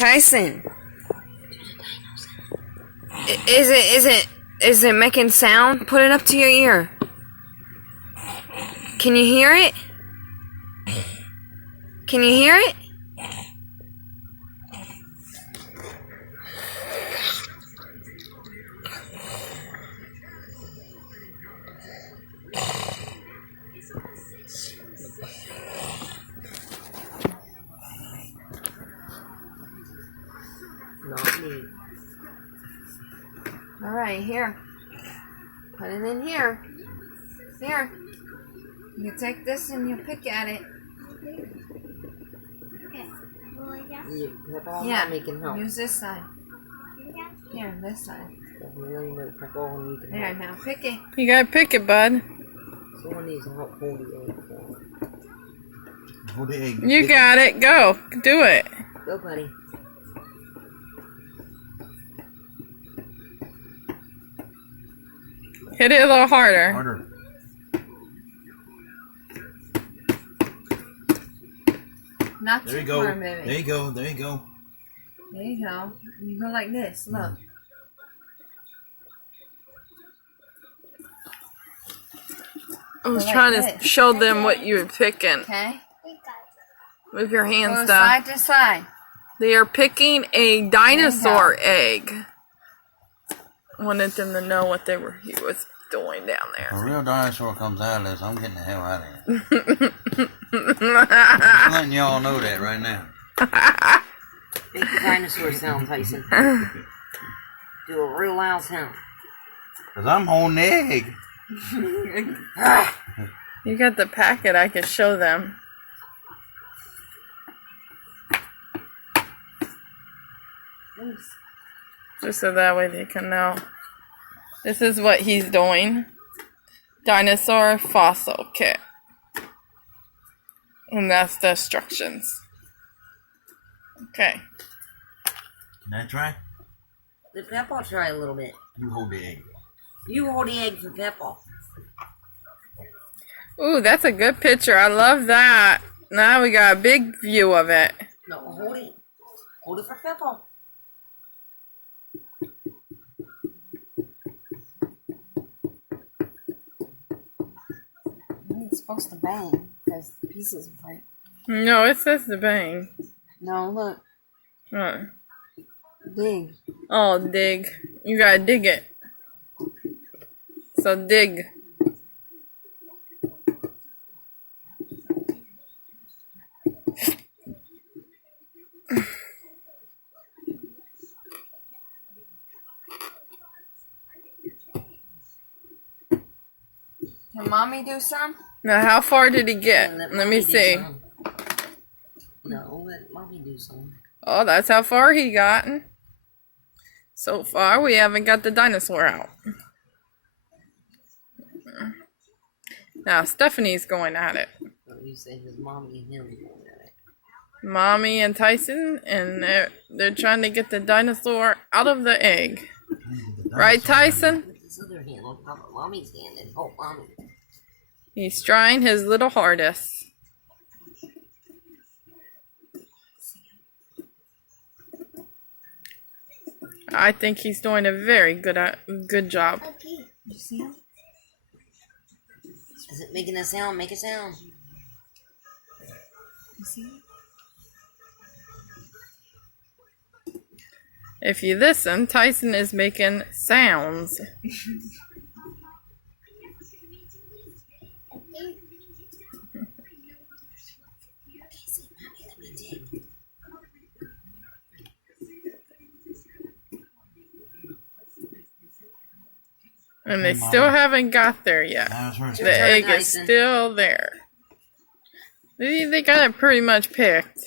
Tyson, is it making sound? Put it up to your ear. Can you hear it? Can you hear it? Not me. All right, here. Put it in here. Here. You take this and you pick at it. Yeah, can help. Use this side. Here, this side. There, now pick it. You gotta pick it, bud. Someone needs to help hold the egg for him. Hold the egg. You got it. Go. Do it. Go, buddy. Hit it a little harder. Harder. Not There too you go. far, baby. There you go. There you go. There you go. You go like this. Look. I was Like trying this. to show them what you were picking. Okay. Move your Go hands down. side to side. They are picking a dinosaur egg. Wanted them to know what he was doing down If there. a real dinosaur comes out of this, I'm getting the hell out of here. Just letting y'all know that right now. Make the dinosaur sound, Tyson. Do a real loud sound. Because I'm holding the egg. You got the packet. I could show them. Just so that way they can know. This is what he's doing. Dinosaur fossil kit. And that's the instructions. Okay. Can I try? Let Peppa try a little bit. You hold the egg. You hold the egg for Peppa. Ooh, that's a good picture. I love that. Now we got a big view of it. No, hold it. Hold it for Peppa. It's supposed to bang because the pieces break. No, it says the bang. No, look. Oh, Dig. oh, dig. You gotta dig it. So dig. Can mommy do some? Now, how far did he get? Let Let Mommy me do see. some. No, let Mommy do some. Oh, that's how far he gotten. So far, we haven't got the dinosaur out. Now, Stephanie's going at it. You say his Mommy and him going at it. Mommy and Tyson, and they're trying to get the dinosaur out of the egg. Right, Tyson? With his other hand on top of Mommy's hand and help Mommy. He's trying his little hardest. I think he's doing a very good job. You see him? Is it making a sound? Make a sound. You see him? If you listen, Tyson is making sounds. And they still haven't got there yet. The egg is still there. They got it pretty much picked.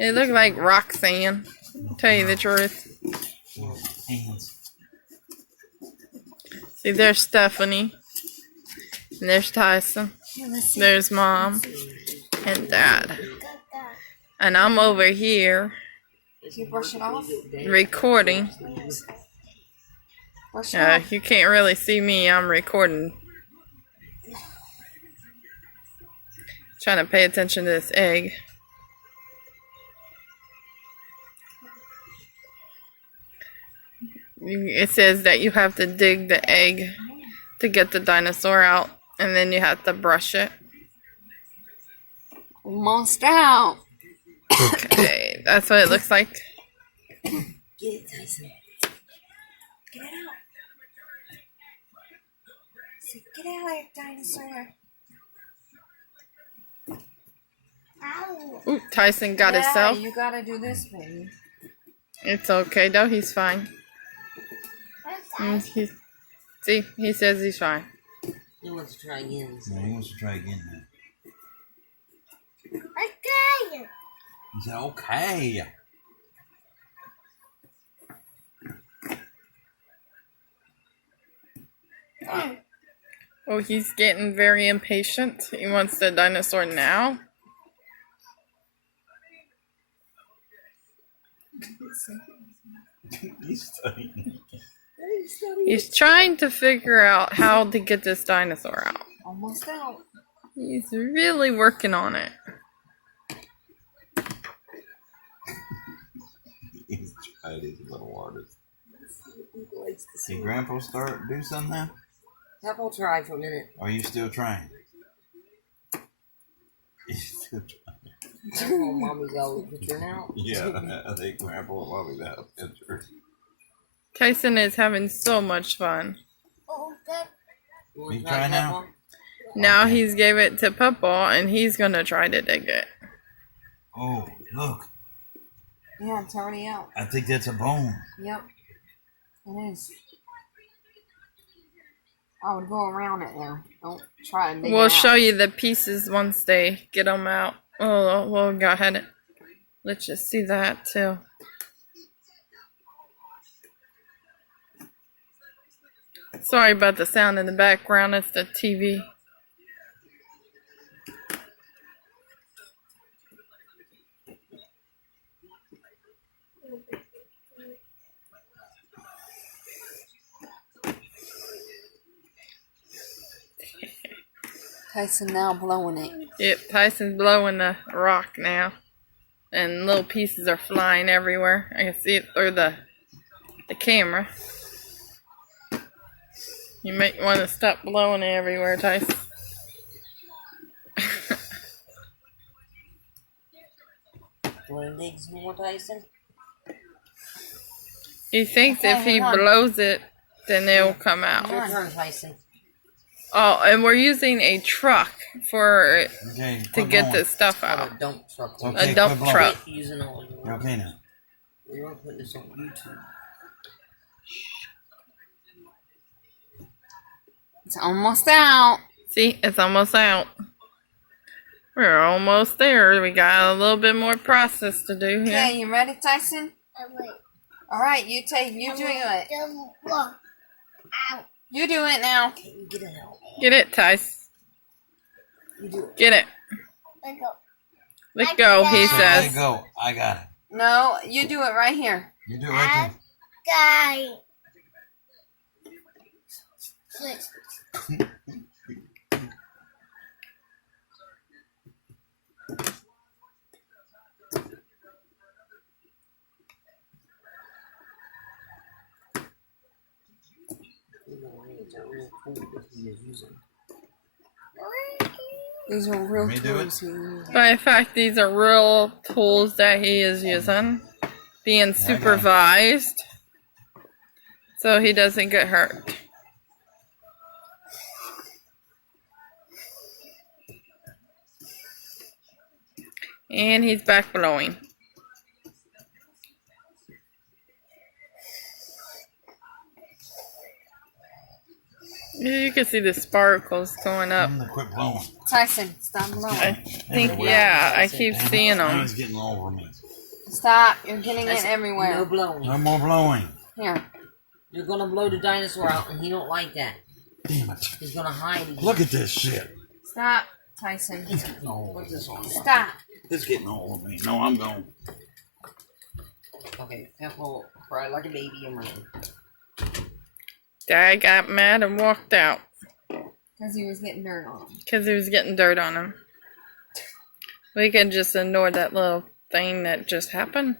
It looked like rock sand, to tell you the truth. See, there's Stephanie. And there's Tyson. There's Mom and Dad. And I'm over here You brush it off? recording. Brush it off. You can't really see me. I'm recording. Trying to pay attention to this egg. it says that you have to dig the egg to get the dinosaur out, and then you have to brush it. Almost out. Okay, that's what it looks like. Get it, Tyson. Get it out. So get out of here, dinosaur. Ooh, Tyson got Yeah, himself. you gotta do this, baby. It's okay though, he's fine. See, he says he's fine. He wants to try again. Yeah, he wants to try again now. Okay. He said, okay. Oh, he's getting very impatient. He wants the dinosaur now. He's studying. He's trying to figure out how to get this dinosaur out. Almost out. He's really working on it. He's trying his little artist. See Grandpa do something now? Peppa try for a minute. Are you still trying? He's still trying. Grandpa and Mommy got a picture now. Yeah, I think Grandpa and Mommy got a picture. Tyson is having so much fun. You try now? Now he's gave it to Papa, and he's gonna try to dig it. Oh, look. Yeah, it's already out. I think that's a bone. Yep. It is. I would go around it now. Don't try to dig it We'll out. show you the pieces once they get them out. Oh, we'll go ahead and let you see that too. Sorry about the sound in the background. It's the TV. Tyson now blowing it. Yep, Tyson's blowing the rock now. And little pieces are flying everywhere. I can see it through the camera. You might want to stop blowing it everywhere, Tyson. Want to dig some more, Tyson? He thinks Okay, if he hang on. blows it, then it'll come out. Your turn, Tyson. Oh, and we're using a truck for Okay, to quit get blowing. this stuff out. A dump truck. Okay, A dump quit blowing. truck. Using all You're okay now. We're gonna put this on YouTube. It's almost out. See, it's almost out. We're almost there. We got a little bit more process to do here. Okay, you ready, Tyson? All right, you do it. You do it now. Can you get it out? Get it, Tice. You do it. Get it. Let go, he So let it says. go. I got it. No, you do it right here. You do it right These are real Let me do it. tools. he uses. But in fact, these are real tools that he is using. Being supervised. So he doesn't get hurt. And he's back blowing. You can see the sparkles going up. I'm gonna quit blowing. Tyson, stop blowing. I think, yeah, I keep seeing Now them. it's getting all over me. Stop. You're getting it Tyson, No everywhere. blowing. No more blowing. Here. You're gonna blow the dinosaur out, and he don't like that. Damn it. He's gonna hide it. Look at this shit. Stop, Tyson. No, Put this on. Stop. it's getting all over me. No, I'm going. Okay, Peppa cried like a baby and ran. Dad got mad and walked out. Because he was getting dirt on him. Because he was getting dirt on him. We can just ignore that little thing that just happened.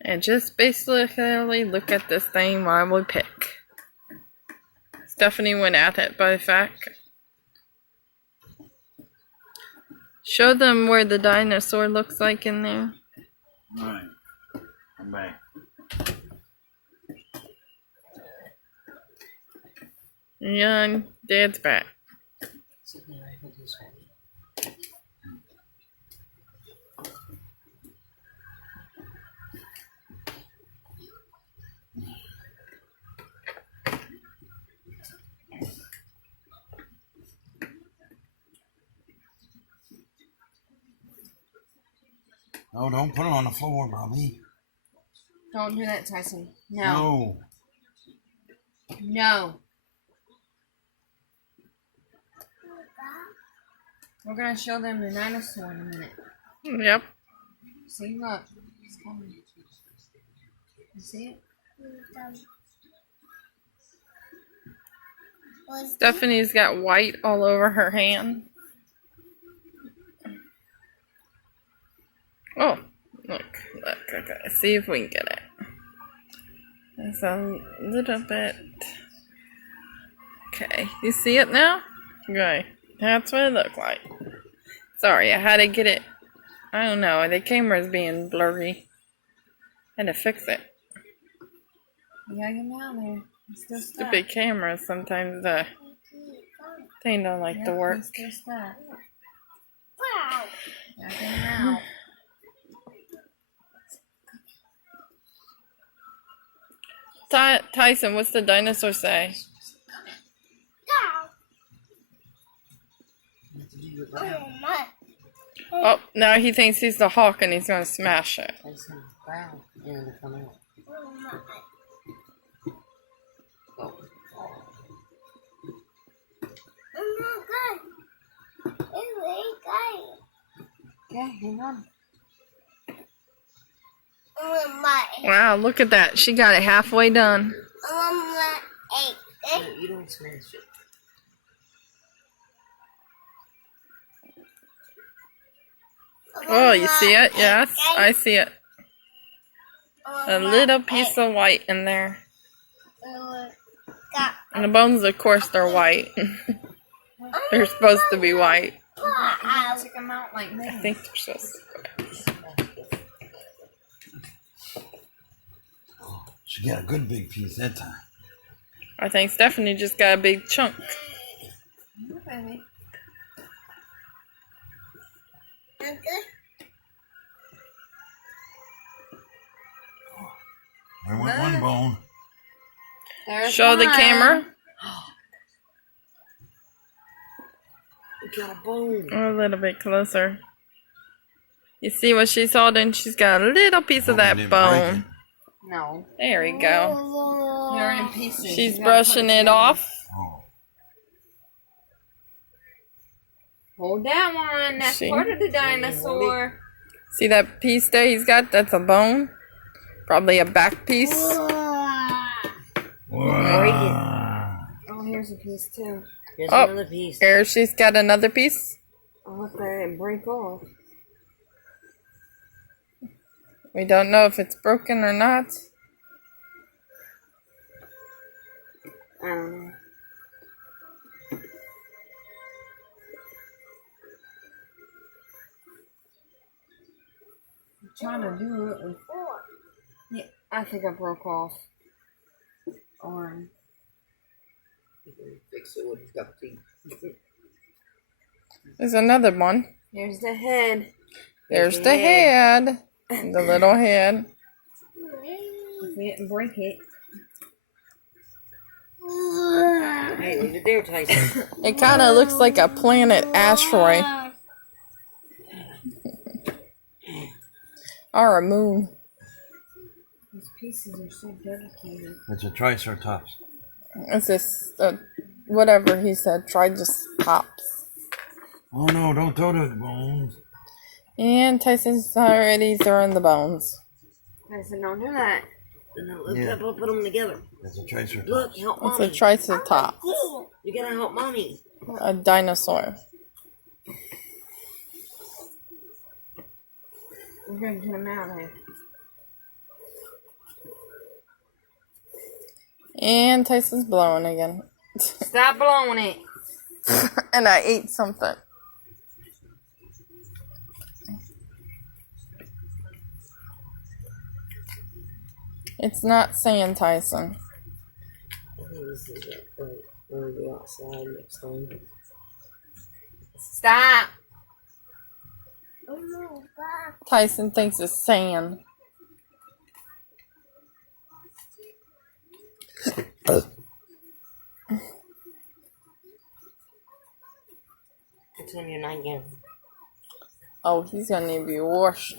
And just basically look at this thing while we pick. Stephanie went at it by the fact. Show them where the dinosaur looks like in there. Alright. I'm back. And Dad's back. No, don't put it on the floor, Bobby. Don't do that, Tyson. No. No. No. We're gonna show them the dinosaur in a minute. Yep. See, look. It's coming. You see it? Stephanie's got white all over her hand. Oh, look. Okay. See if we can get it. It's a little bit. Okay, you see it now? Okay, that's what it looked like. Sorry, I had to get it. I don't know, the camera's being blurry. Had to fix it. You gotta get him out there. He's still stuck. Stupid cameras, sometimes they don't like to work. He's still stuck. Gotta get him out. Tyson, what's the dinosaur say? Oh, now he thinks he's the hawk and he's gonna smash it. Okay, hang on. Wow, look at that. She got it halfway done. You don't smash it. Oh, you see it? Yes, I see it. A little piece of white in there. And the bones, of course, they're white. They're supposed to be white. Take them out like I this. think they're supposed to. She got a good big piece that time. I think Stephanie just got a big chunk. Okay. There went one bone. There's Show the one. camera. You got a bone. A little bit closer. You see what she's holding? She's got a little piece of that bone. No. There we go. They're in pieces. She's You gotta put brushing it it together. off. Oh. Hold that one. That's See? part of the dinosaur. See that piece there he's got? That's a bone. Probably a back piece. Wow. Oh, here's a piece too. Here's Oh. another piece. Here she's got another piece. I'll let that break off. We don't know if it's broken or not. I don't know. I'm trying to do it with... Yeah, I think I broke off. Arm. Fix it with duct tape. There's another one. Here's the head. There's the head. The little head. If we didn't break it. Hey, leave it there, Tyson. It kind of looks like a planet asteroid. Or a moon. These pieces are so dedicated. It's a triceratops. It's this, whatever he said, triceratops. Oh no, don't throw the bones. And Tyson's already throwing the bones. I said, don't do that. No, look Yeah. up, I'll put them together. It's a triceratops. Look, help It's mommy. a triceratops. You gotta help mommy. A dinosaur. We're going to get him out of here. And Tyson's blowing again. Stop blowing it. And I ate something. It's not sand, Tyson. I think this is it. When we go outside next time. Stop. Tyson thinks it's sand. It's on your nightgown. Oh, he's gonna need to be washed.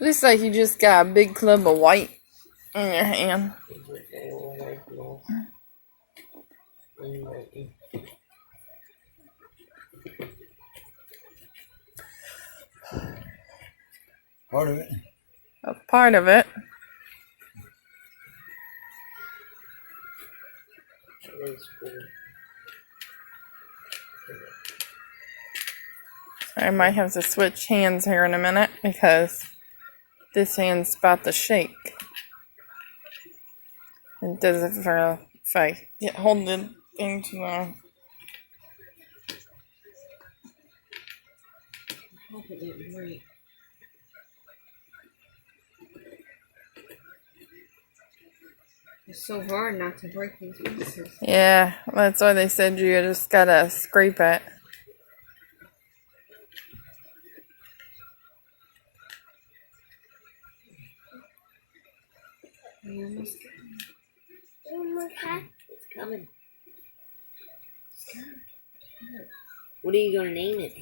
Looks like you just got a big club of white in your hand. Part of it. A part of it. I might have to switch hands here in a minute because this hand's about to shake. It does it for if I hold the thing too long. It's so hard not to break these pieces. Yeah, that's why they said you just gotta scrape it. It's coming. What are you gonna name it?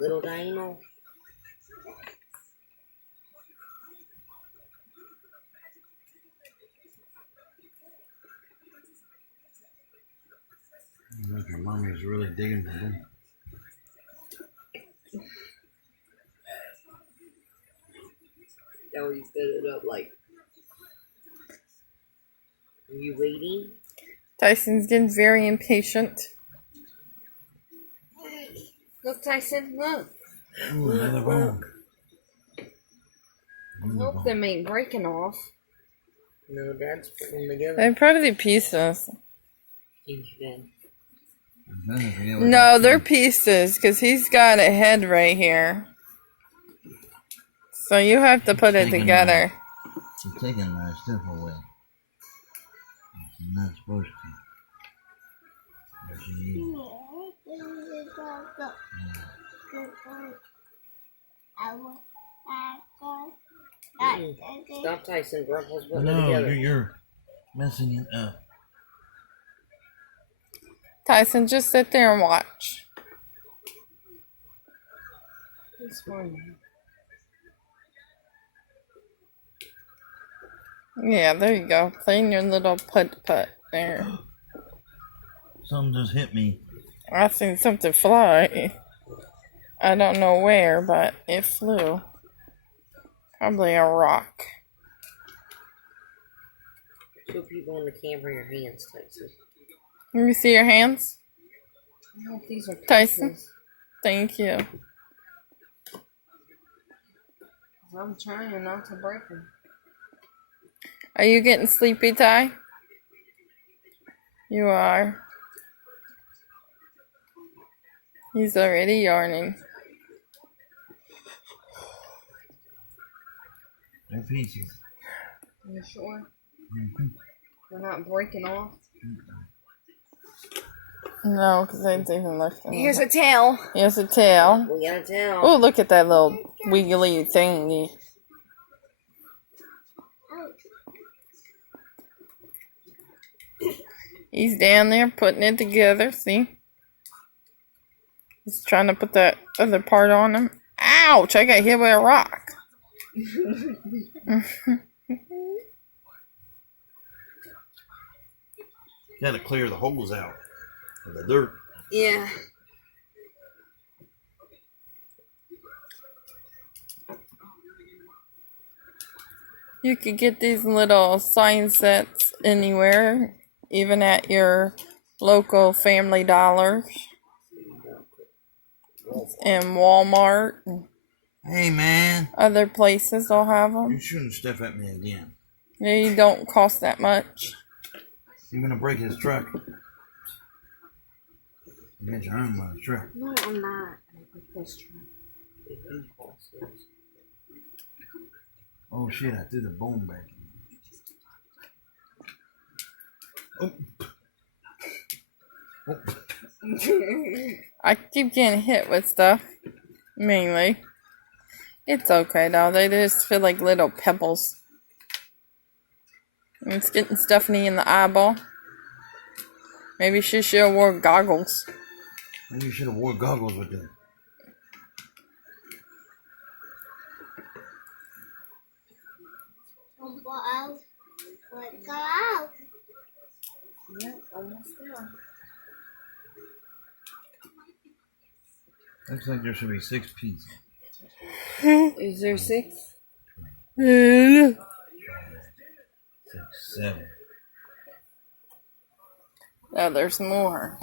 Little Dino? Look, your mommy's really digging for them. That way you set it up like. Are you waiting? Tyson's getting very impatient. Look, Tyson, look. Ooh, another bone. I hope them ain't breaking off. No, Dad's putting them together. They're probably pieces. Dad. No, they're pieces because he's got a head right here. So you have to put it together. You're taking my stuff away. You're not supposed to. But you need it. Stop, Tyson. Grandpa's putting it No, together. you're messing it up. Tyson, just sit there and watch. This one. Yeah, there you go. Playing your little putt-putt there. Something just hit me. I seen something fly. I don't know where, but it flew. Probably a rock. Show people on the camera your hands, Tyson. Let me see your hands. I hope these are Tyson? pieces. Thank you. I'm trying not to break them. Are you getting sleepy, Ty? You are. He's already yarning. They're pieces. Are you sure? Mm-hmm. They're not breaking off? No, because I didn't even look. Here's a tail. Here's a tail. We got a tail. Oh, look at that little wiggly thingy. He's down there putting it together, see? He's trying to put that other part on him. Ouch! I got hit by a rock. Gotta clear the holes out of the dirt. Yeah. You could get these little sign sets anywhere, even at your local Family Dollars. and Walmart. Hey, man. Other places will have them. You shouldn't step at me again. They don't cost that much. You're gonna break his truck. You got your arm on his truck. No, I'm not. I break this truck. Oh shit! I threw the bone back in. Oh. I keep getting hit with stuff, mainly. It's okay though, they just feel like little pebbles. And it's getting Stephanie in the eyeball. Maybe she should have wore goggles. Maybe you should have wore goggles with that. Let's go out. Yeah, almost there. Looks like there should be 6 pieces. Is there 6? 6, 7. Oh, there's more.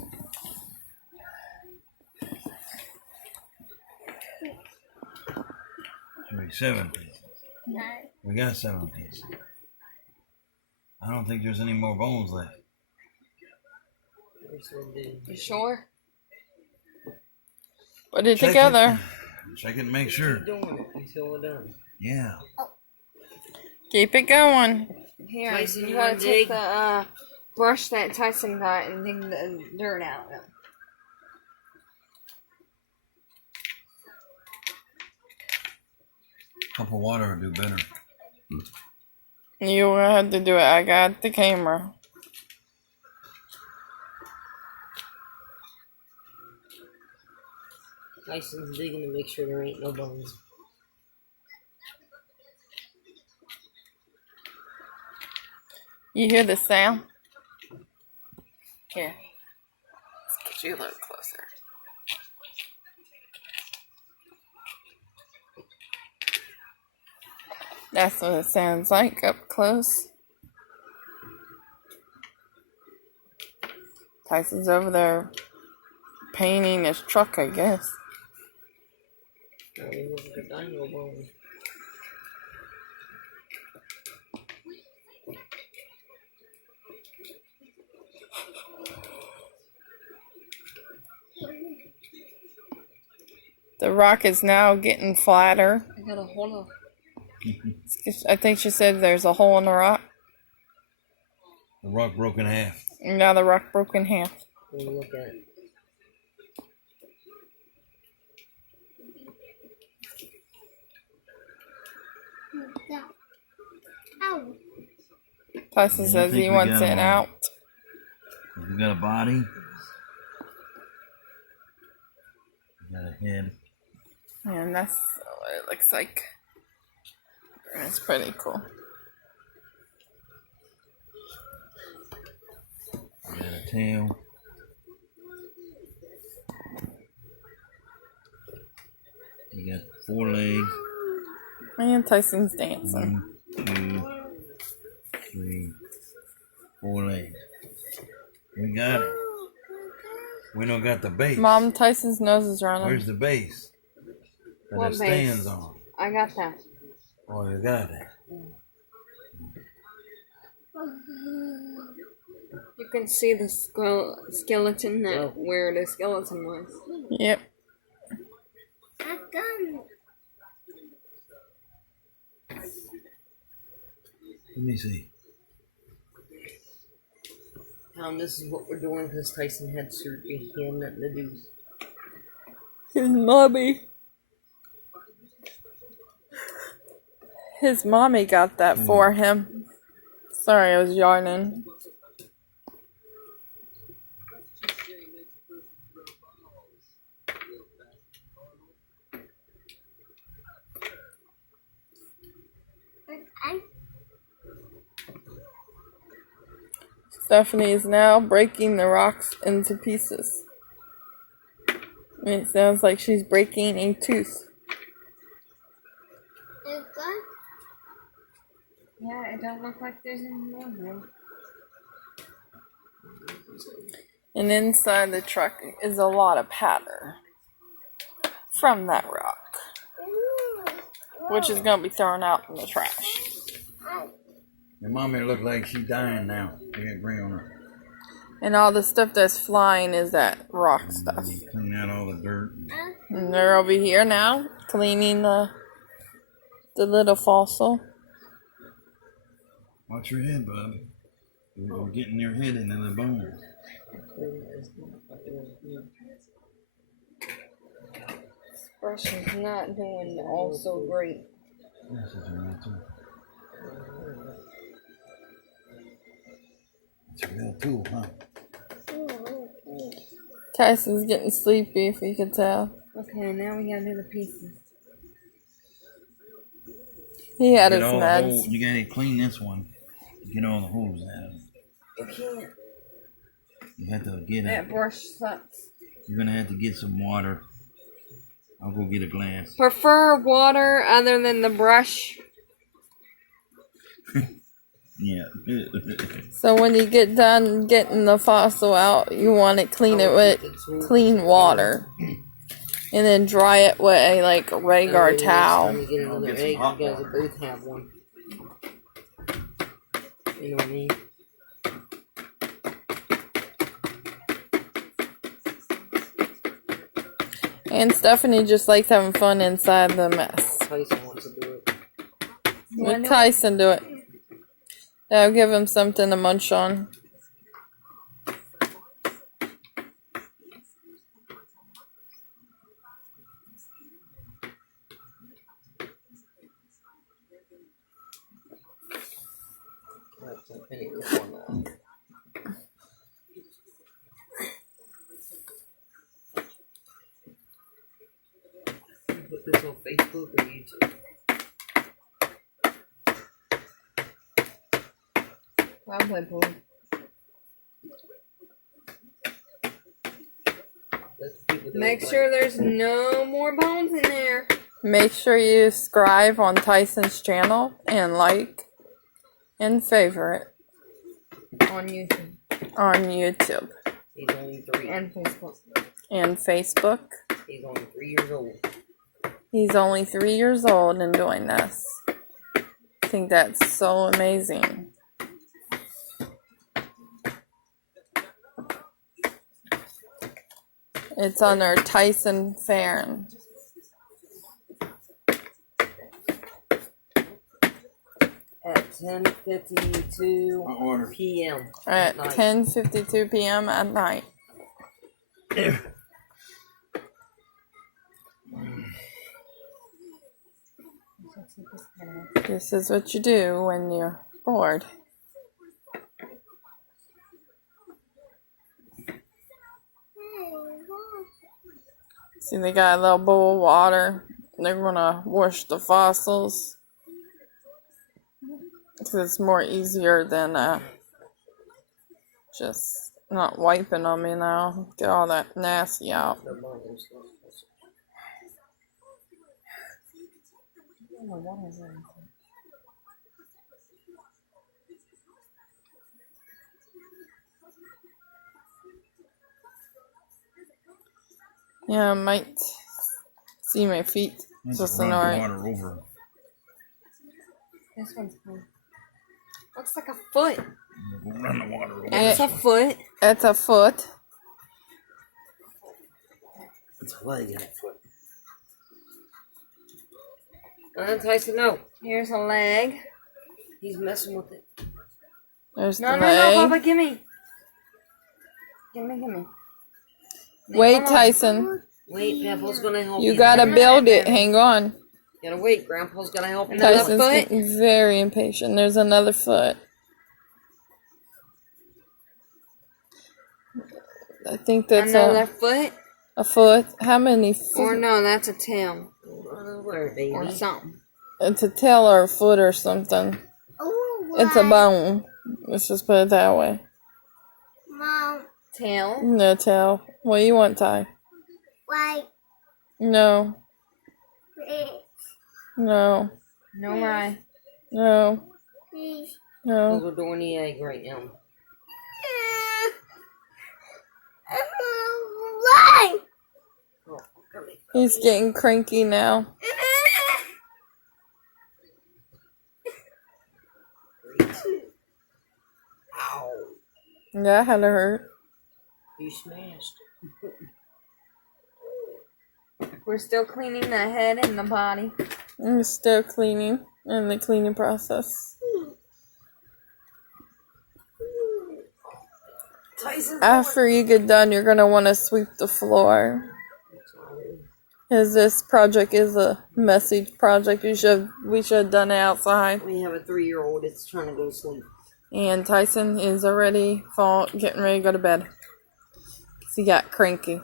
Should be 7 pieces. We got 7 pieces. I don't think there's any more bones left. You sure? Put it Check together. Check it and make sure. Keep doing it until we're done. Yeah. Keep it going. Here, Tyson, you wanna gotta take dig? the brush that Tyson got and dig the dirt out. A cup of water would do better. You had to do it. I got the camera. Tyson's digging to make sure there ain't no bones. You hear the sound? Here. Let's get you a little closer. That's what it sounds like up close. Tyson's over there painting his truck, I guess. Oh, he was a dino bone. The rock is now getting flatter. I got a hole of. I think she said there's a hole in the rock. The rock broke in half. Now the rock broke in half. Let me look at it. Tyson says he wants it out. We got a body. We got a head. And that's what it looks like. It's pretty cool. We got a tail. We got 4 legs. And Tyson's dancing. 1, 2, 3, 4 legs. We got it. We don't got the base. Mom, Tyson's nose is running. Where's the base that What it stands base? on? I got that. Oh, you got it. You can see the skeleton that where the skeleton was. Yep. Let me see. This is what we're doing because Tyson had surgery. He had nothing to do. His mommy. His mommy got that for him. Sorry, I was yarning. Stephanie is now breaking the rocks into pieces. And it sounds like she's breaking a tooth. Yeah, it don't look like there's any more though. And inside the truck is a lot of powder. from that rock, which is going to be thrown out in the trash. Your mommy look like she's dying now. You can't bring on her. And all the stuff that's flying is that rock stuff. Clean out all the dirt. And they're over here now, cleaning the little fossil. Watch your head, bud. You're getting your head into the bones. Brushing's not doing all so great. This is real too. It's real too, huh? Tyson's getting sleepy, if you could tell. Okay, now we gotta do the pieces. He had his Get all the meds. holes. You gotta clean this one. Get all the holes out of it. You can't. You have to get That it. brush sucks. You're gonna have to get some water. I'll go get a glass. Prefer water other than the brush. Yeah. So when you get done getting the fossil out, you want to clean it with clean water. And then dry it with a regular towel. You get another egg, you guys will both have one. You know what I mean? And Stephanie just likes having fun inside the mess. Tyson wants to do it. Let Tyson do it. That'll give him something to munch on. Put this on Facebook or YouTube? Probably both. Make sure there's no more bones in there. Make sure you subscribe on Tyson's channel and like and favorite On YouTube. on YouTube He's only 3. And Facebook. and Facebook. He's only 3 years old. He's only 3 years old and doing this. I think that's so amazing. It's under Tyson Farron. At 10:52 p.m. At night. 10:52 p.m. at night. This is what you do when you're bored. See, they got a little bowl of water. They're gonna wash the fossils. Because it's more easier than just not wiping them, you know. Get all that nasty out. Yeah, I might see my feet. It's just Run the annoying. water over. This one's cool. Looks like a foot. Run the water over. It's a foot. It's a foot. It's a leg and a foot. Tyson, no. Here's a leg. He's messing with it. There's No, the no, leg. no, Papa, gimme. Gimme. Wait, Come on. Tyson. Wait, Grandpa's gonna help you. You gotta build it. Hang on. Gotta wait, Grandpa's gonna help you. Another Tyson's foot? getting very impatient. There's another foot. I think that's Another foot? a foot. How many Or foot? no, that's a tail. Where, baby? Or something. It's a tail or a foot or something. It's a bone. Let's just put it that way. Tail? No tail. What do you want, Ty? White, No. red, No. No rye. No. fish, No. We're doing the egg right now. white. Oh, come here. He's getting cranky now. Ow. That had to hurt. You smashed. We're still cleaning the head and the body. I'm still cleaning in the cleaning process. Tyson. After you get done, you're gonna want to sweep the floor. Because this project is a messy project. We should have done it outside. We have a 3-year-old that's trying to go to sleep. And Tyson is already getting ready to go to bed. Because he got cranky.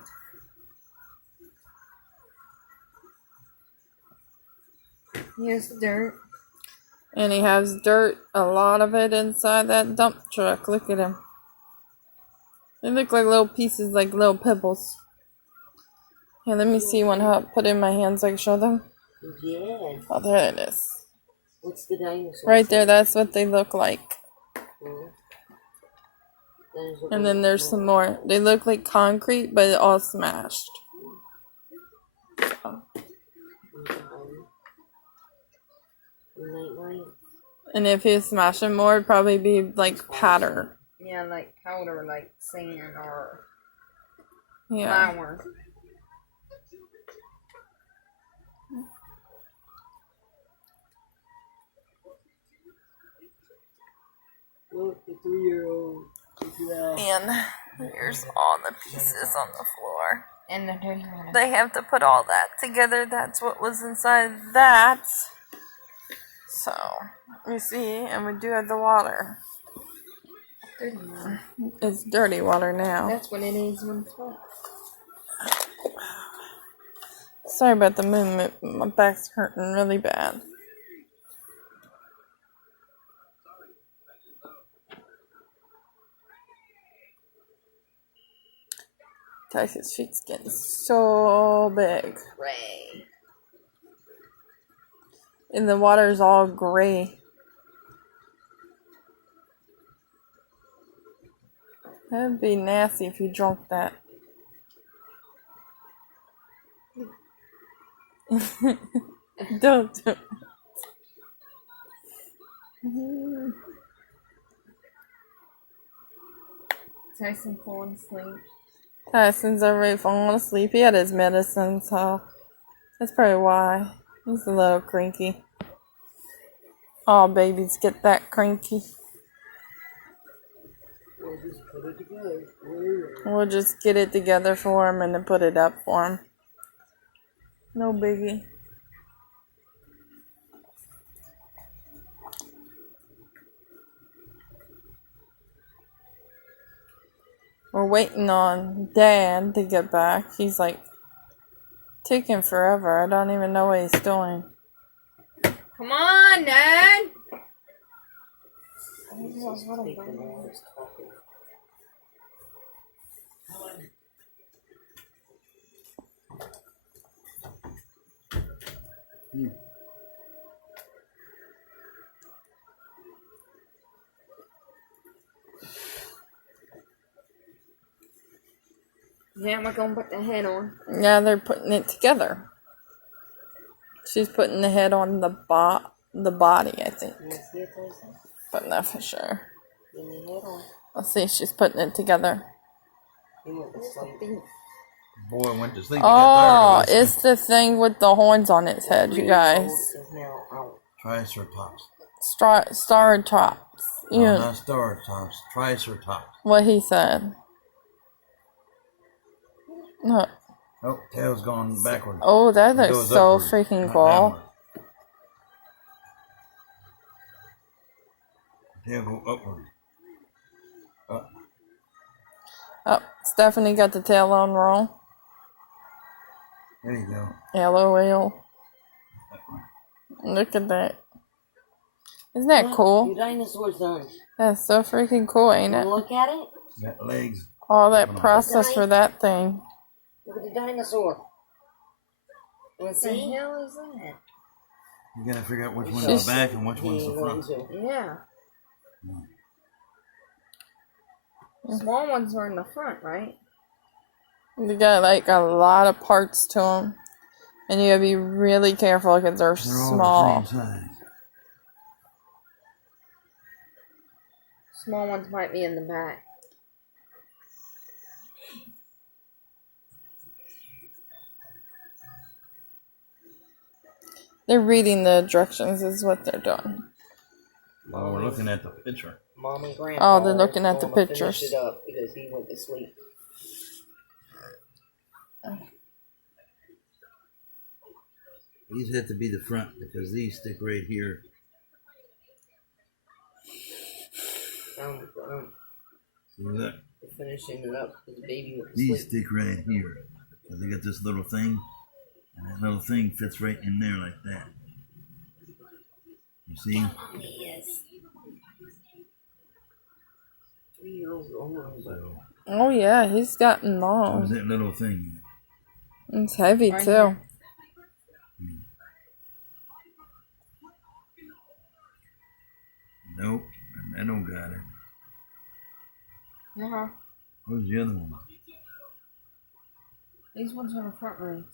Here's the dirt. And he has dirt, a lot of it inside that dump truck. Look at him. They look like little pieces, like little pebbles. Here, let me see one. How put it in my hands so I can show them. Yeah. Oh, there it is. What's the dinosaur? Right there, that's what they look like. Dinosaur. And then there's some more. They look like concrete, but it all smashed. Oh. And if he smashed it more, it'd probably be like powder. Yeah, like powder, like sand or Yeah. flour. Look, the 3-year-old. And here's all the pieces on the floor. And the dirty one. They have to put all that together. That's what was inside that. So, you see, and we do have the water. Dirty one. It's dirty water now. That's what it is when it's wet. Sorry about the movement. My back's hurting really bad. Tyson's feet's getting so big. Gray. And the water's all gray. That'd be nasty if you drunk that. Don't do it. Tyson falling asleep. Tyson's already falling asleep. He had his medicine, so that's probably why. He's a little cranky. All babies get that cranky. We'll just get it together for him and then put it up for him. No biggie. We're waiting on Dad to get back. He's like taking forever. I don't even know what he's doing. Come on, Dad! Yeah, we're gonna put the head on. Yeah, they're putting it together. She's putting the head on the body, I think. But not for sure. Let's see, she's putting it together. Boy went to sleep. Oh, it's the thing with the horns on its head, you guys. Triceratops. Star tops. No, not Startops. Triceratops. What he said. No. Oh, tail's going backwards. Oh, that It looks goes so upward, freaking not cool. downward. Tail go upward. Oh, Stephanie got the tail on wrong. There you go. LOL. Look at that. Isn't that cool? Your dinosaur's done. That's so freaking cool, ain't it? Look at it. Got legs. All that process for that thing. Look at the dinosaur. You want to What the see? hell is that? You gotta figure out which one's the back and which one's the front. Yeah. Small ones are in the front, right? They got like a lot of parts to them. And you gotta be really careful because they're They're small. all the same size. Small ones might be in the back. They're reading the directions is what they're doing. Oh, we're looking at the picture. Mom and Grandpa. Oh, they're looking at the wanna pictures. Finish it up because he went to sleep. These have to be the front because these stick right here. See, look. They're finishing it up because the baby went to These sleep. stick right here. Because they got this little thing. And that little thing fits right in there like that. You see? Yes. 3-year-old So, Oh yeah, he's gotten what was long. that little thing? It's heavy Right too. here. Nope. I don't got it. Uh-huh. Where's the other one? These ones are the front room.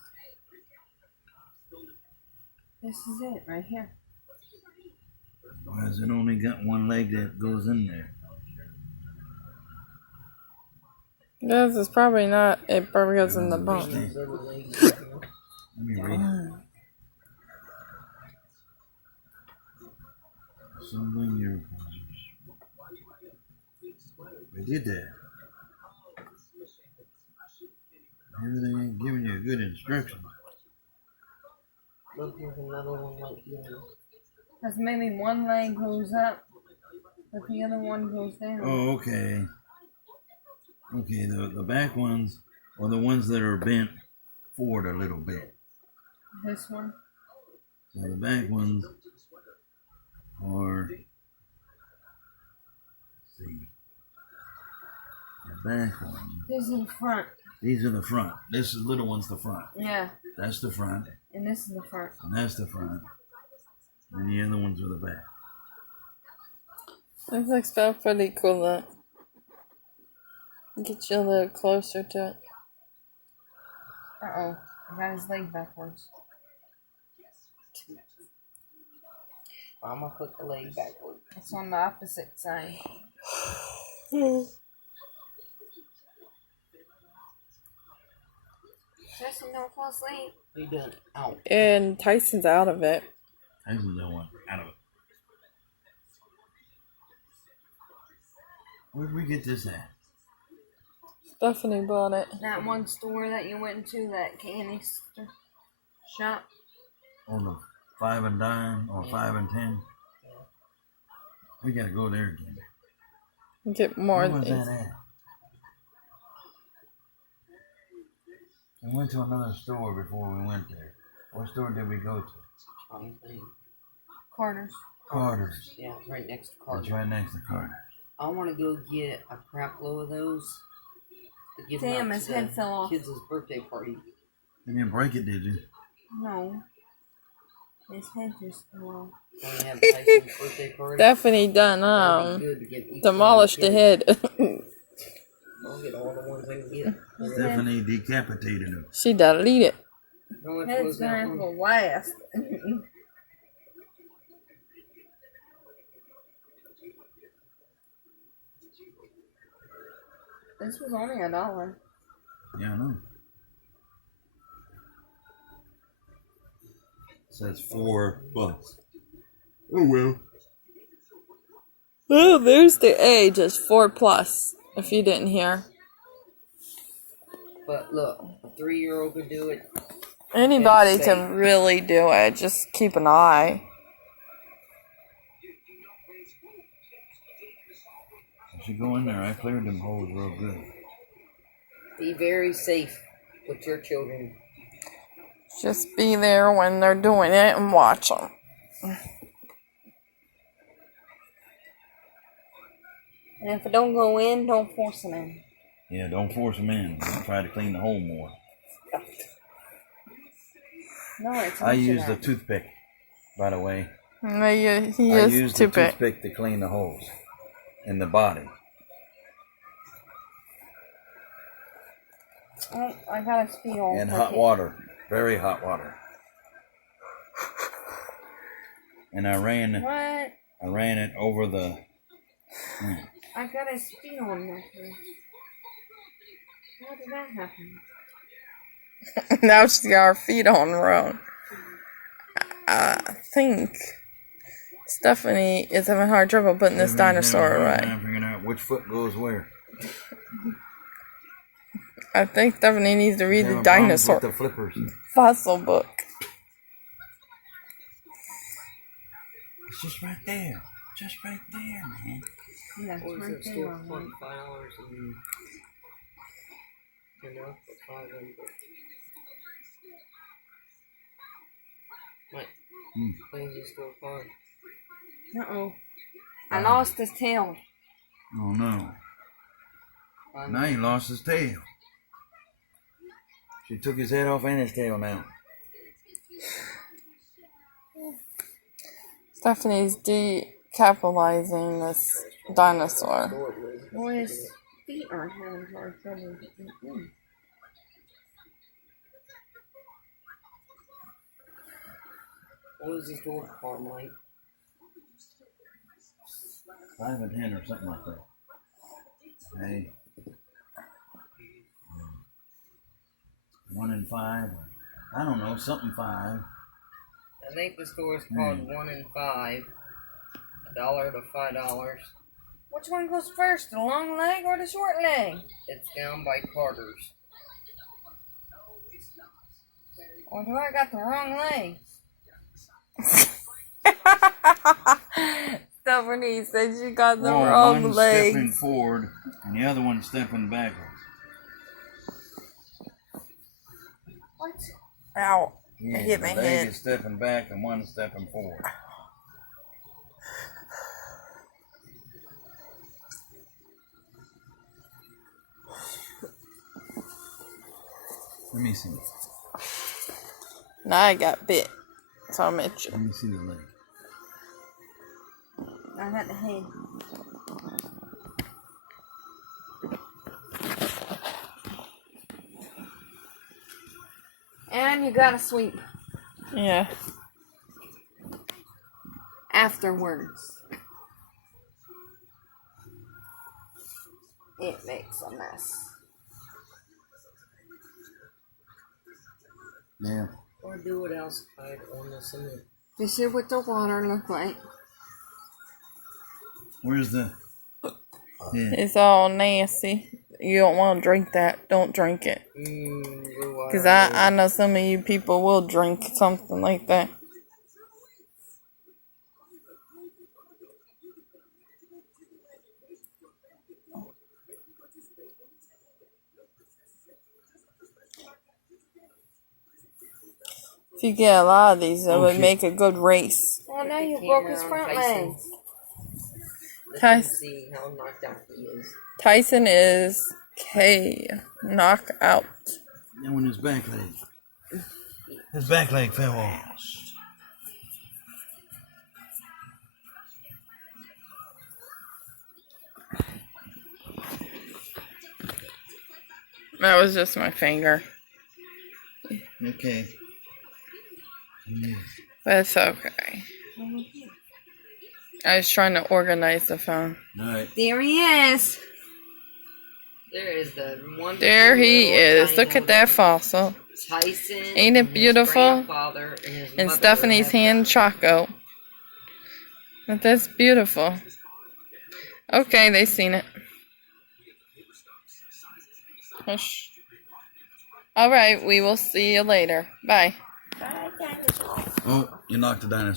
This is it, right here. Why has it only got one leg that goes in there? This is probably not. It probably goes in the bump. Let me read it. Assembling your we did that. Maybe they ain't giving you good instructions. Look, there's another one like yours. Because maybe one leg goes up, but the other one goes down. Oh, okay. Okay, the back ones are the ones that are bent forward a little bit. This one. So the back ones are, let's see, the back ones. These are the front. These are the front. This is little one's the front. Yeah. That's the front, And this is the front. and that's the front, and the other ones are the back. This looks so pretty cool. Look. Get you a little closer to it. Uh-oh. I got his leg backwards. I'm gonna put the leg backward. It's on the opposite side. Justin, don't fall asleep. We done out. And Tyson's out of it. That's the one out of it. Where'd we get this at? Stephanie bought it. That one store that you went to, that candy shop. On the 5 and dime or 5 and 10? We gotta go there again. Get more Where of was these. that at? We went to another store before we went there. What store did we go to? Trying to think. Carter's. Carter's. Yeah, it's right next to It's Carter. right next to Carter's. I want to go get a crap load of those. To give Damn, out his to head the fell off. Kids' birthday party. You didn't break it, did you? No. His head just fell off. When they have Tyson's birthday party. Stephanie done That'd be good to give each demolished one the of the head. kids. I'll get all the ones I can get. Stephanie decapitated him. She deleted it. How much Head's was gonna that have one? to last. This was only $1. Yeah, I know. It says $4. Oh well. Oh, there's the age. It's 4+. If you didn't hear. But look, a 3-year-old could do it. Anybody It's can really do it. Just keep an eye. If you go in there, I cleared them holes real good. Be very safe with your children. Just be there when they're doing it and watch them. And if it don't go in, don't force it in. Yeah, don't force them in. Try to clean the hole more. No, it's I used a toothpick, by the way. No, he I is used too a big. toothpick to clean the holes in the body. Oh, I got a speed on. And hot water. Very hot water. and I ran What? it over the. I got a spin on that thing. How did that happen? Now she's got her feet on her own. I think Stephanie is having hard trouble putting this dinosaur right. I'm figuring out which foot goes where. I think Stephanie needs to read the With dinosaur the flippers. fossil book. It's just right there. Just right there, man. Yeah, What was right it? there Still on $5 one. and enough for 500. What? Things is still fun. Uh-oh. I lost his tail. Oh no. Now he lost his tail. She took his head off and his tail now. Stephanie's decapitalizing this dinosaur. Boy, his feet are having hard trouble getting in. What was his door called, Mike? 5 and 10 or something like that. Hey. 1 and 5. I don't know, something 5. I think the store is called 1 and 5. $1 to $5. Which one goes first, the long leg or the short leg? It's down by Carter's. Or do I got the wrong leg? Stephanie said she got the Oh, wrong one's leg. stepping forward and the other one's stepping backwards. What? Ow. Yeah, I hit my the leg head. is stepping back and one's stepping forward. Let me see. Now I got bit. So I'm itching. Let me see the leg. I got the head. And you gotta sweep Yeah. afterwards. It makes a mess. Yeah. Or do it outside on the cement. You see what the water look like? Where's the? Yeah. It's all nasty. You don't want to drink that. Don't drink it. Because I know some of you people will drink something like that. If you get a lot of these, it would make a good race. Well, now you broke his front leg. Let's see how knocked out he is. Tyson is K. Knockout. And when his back leg fell off. That was just my finger. Okay. But it's okay. I was trying to organize the phone. All right. There he is. There is the one. There he is. Look at that fossil. Tyson. Ain't it beautiful? And In Stephanie's hand, Choco. But that's beautiful. Okay, they seen it. Hush. Alright, we will see you later. Bye. Oh, you knocked the dinosaur.